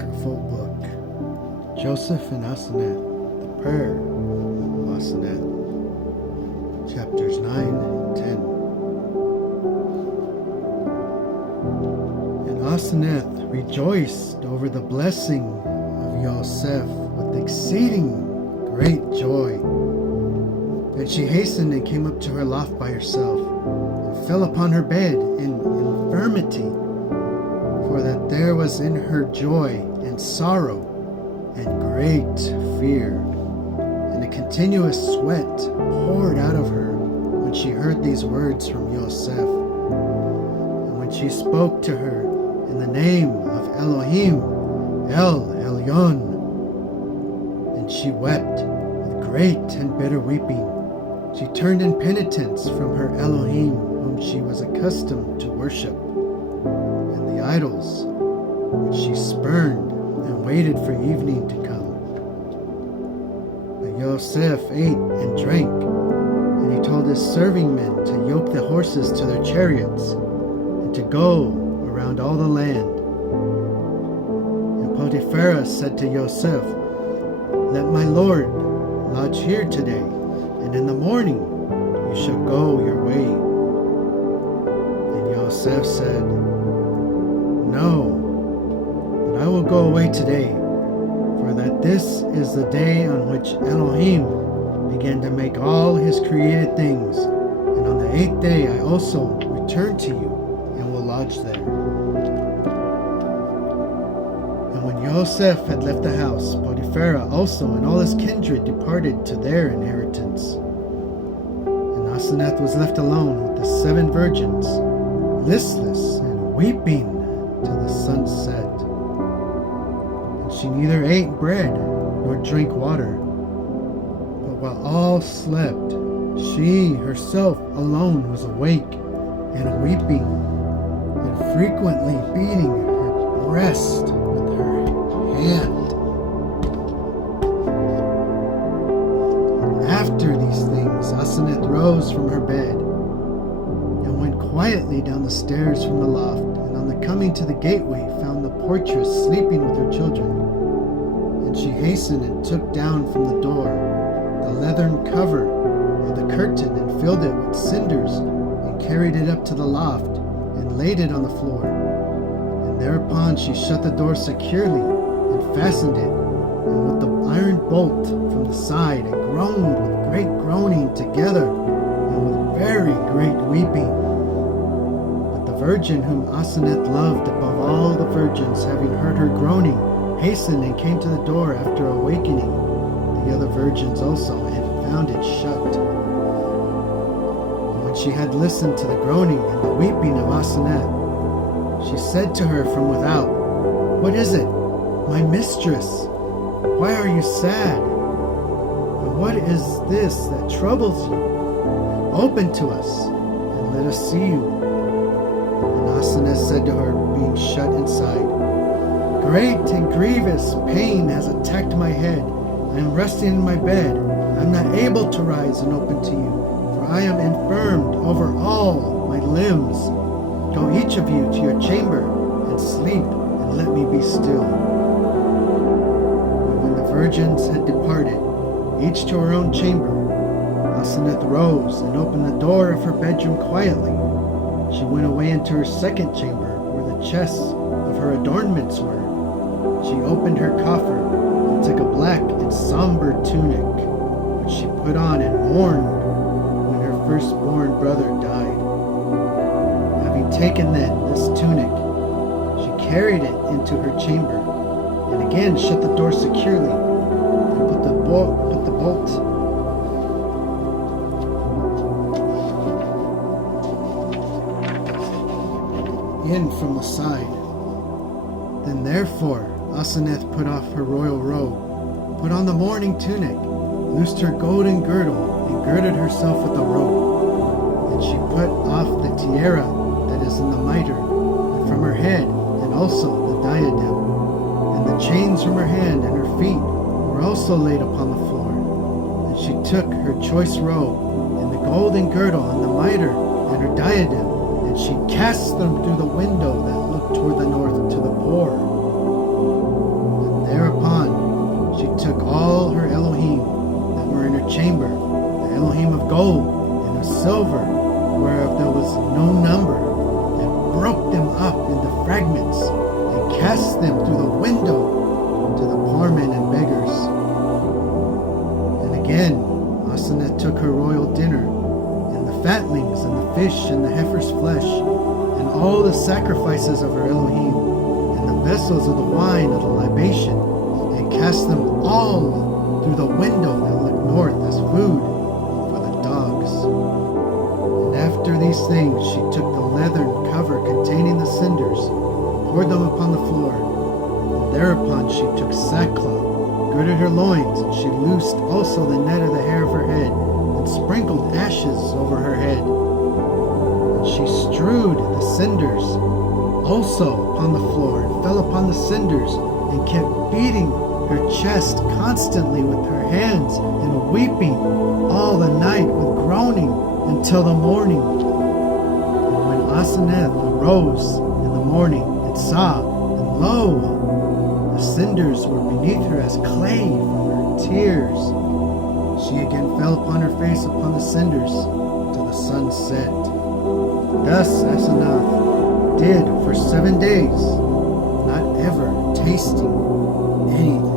Apocryphal book, Joseph and Asenath, the prayer of Asenath, chapters 9 and 10. And Asenath rejoiced over the blessing of Yosef with exceeding great joy. And she hastened and came up to her loft by herself, and fell upon her bed in infirmity, for that there was in her joy and sorrow and great fear. And a continuous sweat poured out of her when she heard these words from Yosef. And when she spoke to her in the name of Elohim, El Elyon, and she wept with great and bitter weeping. She turned in penitence from her Elohim, whom she was accustomed to worship, and the idols which she spurned, and waited for evening to come. But Yosef ate and drank, and he told his serving men to yoke the horses to their chariots, and to go around all the land. And Potiphar said to Yosef, "Let my lord lodge here today, and in the morning you shall go your way." And Yosef said, "No, but I will go away today, for that this is the day on which Elohim began to make all his created things, and on the 8th day I also return to you, and will lodge there." And when Yosef had left the house, Potiphar also and all his kindred departed to their inheritance. And Asenath was left alone with the 7 virgins, listless and weeping till the sun set. And she neither ate bread nor drank water. But while all slept, she herself alone was awake and weeping, and frequently beating her breast with her hand. And after these things, Asenath rose from her bed and went quietly down the stairs from the loft, and on the coming to the gateway found the portress sleeping with her children. And she hastened and took down from the door the leathern cover and the curtain, and filled it with cinders, and carried it up to the loft, and laid it on the floor. And thereupon she shut the door securely, and fastened it, and with the iron bolt from the side, and groaned with great groaning together, and with very great weeping. But the virgin whom Asenath loved above all the virgins, having heard her groaning, hastened and came to the door after awakening the other virgins also, and found it shut. And when she had listened to the groaning and the weeping of Asenath, she said to her from without, "What is it, my mistress? Why are you sad? And what is this that troubles you? Open to us, and let us see you." And Asenath said to her, being shut inside, "Great and grievous pain has attacked my head. I am resting in my bed. I am not able to rise and open to you, for I am infirmed over all my limbs. Go each of you to your chamber, and sleep, and let me be still." And when the virgins had departed, each to her own chamber, Asenath rose and opened the door of her bedroom quietly. She went away into her second chamber, where the chests of her adornments were. She opened her coffer, and took a black and somber tunic, which she put on and mourned when her firstborn brother died. Having taken then this tunic, she carried it into her chamber, and again shut the door securely, and put the bolt in from the side. Then therefore Asenath put off her royal robe, put on the mourning tunic, loosed her golden girdle, and girded herself with a rope. And she put off the tiara that is in the mitre, and from her head, and also the diadem. And the chains from her hand and her feet were also laid upon the floor. And she took her choice robe, and the golden girdle, and the mitre, and her diadem, and she cast them through the window that looked toward the north to the poor. fragments and cast them through the window to the poor men and beggars. And again, Asenath took her royal dinner, and the fatlings and the fish and the heifer's flesh, and all the sacrifices of her Elohim, and the vessels of the wine of the libation, and cast them all through the window that looked north as food for the dogs. And after these things she took the leathern cover containing the cinders, poured them upon the floor, and thereupon she took sackcloth, girded her loins, and she loosed also the net of the hair of her head, and sprinkled ashes over her head. And she strewed the cinders also upon the floor, and fell upon the cinders, and kept beating her chest constantly with her hands, and weeping all the night with groaning until the morning. And when Asenath arose in the morning and saw, and lo, the cinders were beneath her as clay from her tears, she again fell upon her face upon the cinders till the sun set. Thus Asenath did for 7 days, not ever tasting anything.